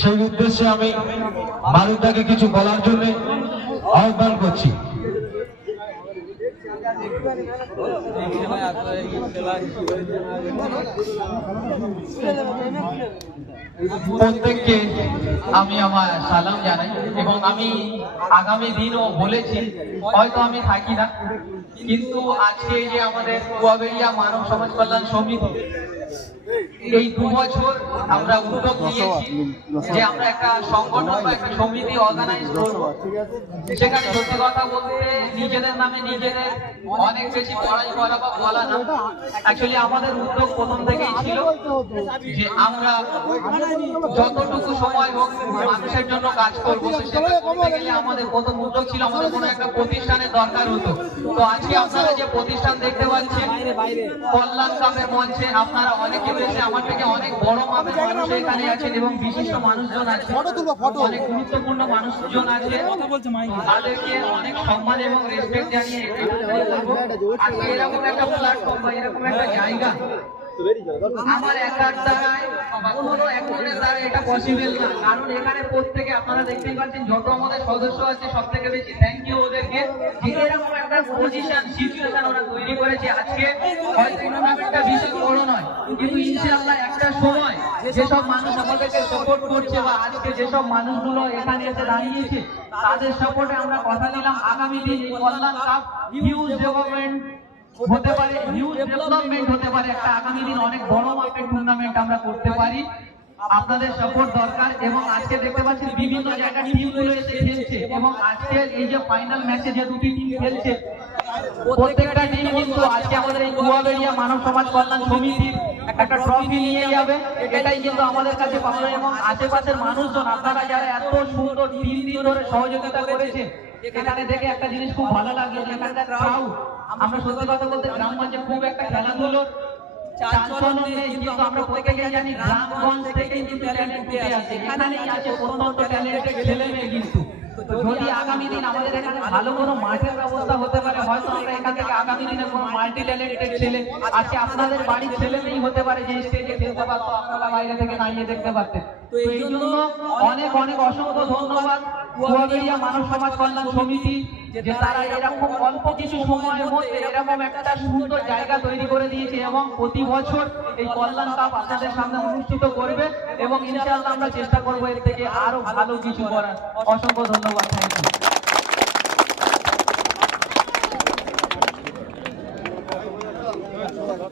সেই উদ্দেশ্যে আমি মালুদাকে কিছু বলার জন্য আহ্বান করছি। প্রত্যেককে আমি আমার সালাম জানাই এবং আমি আগামী দিনও বলেছি, হয়তো আমি থাকি না কিন্তু আজকে যে আমাদের কুয়াবেড়িয়া মানব সমাজ কল্যাণ সমিতি এই দু বছর আমরা উদ্যোগ নিয়েছি যে আমরা একটা সংগঠন বা একটা সমিতি অর্গানাইজ করব। সেখানে সত্যি কথা বলতে নিজেদের নামে নিজেদের অনেক বেশি পড়াই করা বা বলা না। অ্যাকচুয়ালি আমাদের উদ্যোগ প্রথম থেকেই ছিল যে আমরা যতটুকু সময় হোক মানুষের জন্য কাজ করব সেটা আমাদের প্রথম উদ্যোগ ছিল আমাদের কোনো একটা প্রতিষ্ঠানের দরকার হতো। তো আজকে আপনারা যে প্রতিষ্ঠান দেখতে পাচ্ছেন কল্যাণ কাপের মঞ্চে আপনারা অনেকে রয়েছে আমার থেকে অনেক বড় মাপের মানুষ এখানে আছেন এবং বিশিষ্ট মানুষজন আছে অনেক গুরুত্বপূর্ণ মানুষজন আছে তাদেরকে অনেক সম্মান এবং রেসপেক্ট জানিয়ে আজকে এরকম একটা প্ল্যাটফর্ম বা এরকম একটা জায়গা আমার কোনো দ্বারা এটা পসিবল না। কারণ এখানে প্রত্যেকে আপনারা দেখতেই পাচ্ছেন, যত আমাদের সদস্য আছে সব থেকে বেশি থ্যাংক ইউ ওদেরকে। যে এরকম একটা পজিশন সিচুয়েশন ওরা তৈরি করেছে আজকে, হয়তো বিশেষ বড় নয়, কিন্তু ইনশাআল্লাহ একটা সময় যেসব মানুষ আমাদেরকে সাপোর্ট করছে বা আজকে যেসব মানুষগুলো এখানে এসে দাঁড়িয়েছে, তাদের সাপোর্টে আমরা কথা দিলাম। আগামী দিন এই কল্যাণ কাপ ডেভেলপমেন্ট হতে পারে হিউজ ডেভেলপমেন্ট হতে পারে, একটা আগামী দিন অনেক বড় মাপের টুর্নামেন্ট আমরা করতে পারি। আপনাদের সাপোর্ট দরকার এবং আজকে দেখতে পাচ্ছেন বিভিন্ন জায়গায় টিমগুলো এসে খেলছে এবং আজকে এই যে ফাইনাল ম্যাচে যে দুটি টিম খেলছে, প্রত্যেকটা টিম কিন্তু আজকে আমাদের এই কুয়াবেড়িয়া মানব সমাজ কল্যাণ সমিতির একটা ট্রফি নিয়ে যাবে। এটাই কিন্তু আমাদের কাছে পাওয়া এবং আশেপাশের মানুষজন, আপনারা যারা এত সুন্দর তিন দিন ধরে সহযোগিতা করেছে এখানে দেখে একটা জিনিস খুব ভালো লাগল যে এখানকার ক্রাউড আমরা সত্যি কথা বলতে গ্রামগঞ্জে খুব একটা খেলাধুলোর চাঞ্চল্য নেই কিন্তু আমরা প্রত্যেকে জানি গ্রামগঞ্জ থেকেই কিন্তু ট্যালেন্ট উঠে আসে এখানেই আছে অত্যন্ত ট্যালেন্টেড ছেলে মেয়ে কিন্তু। যদি আগামী দিন আমাদের এখানে ভালো কোনো মাঠের ব্যবস্থা হতে পারে হয়তো আমরা এখান থেকে আগামী দিনে কোনো মাল্টি ট্যালেন্টেড ছেলে আজকে আপনাদের বাড়ির ছেলে মেয়েই হতে পারে যে স্টেজে খেলতে পারতো আপনারা বাইরে থেকে দাঁড়িয়ে দেখতে পারতেন। তো এই জন্য অনেক অনেক অসংখ্য ধন্যবাদ। কুয়াবেড়িয়া মানব সমাজ কল্যাণ সমিতি, যে তারা এরকম অল্প কিছু সময়ের মধ্যে এরকম একটা সুন্দর জায়গা তৈরি করে দিয়েছে এবং প্রতি বছর এই কল্যাণ কাপ আপনাদের সামনে অনুষ্ঠিত করবে এবং ইনশাআল্লাহ আমরা চেষ্টা করব এর থেকে আরও ভালো কিছু করার। অসংখ্য ধন্যবাদ থ্যাংক ইউ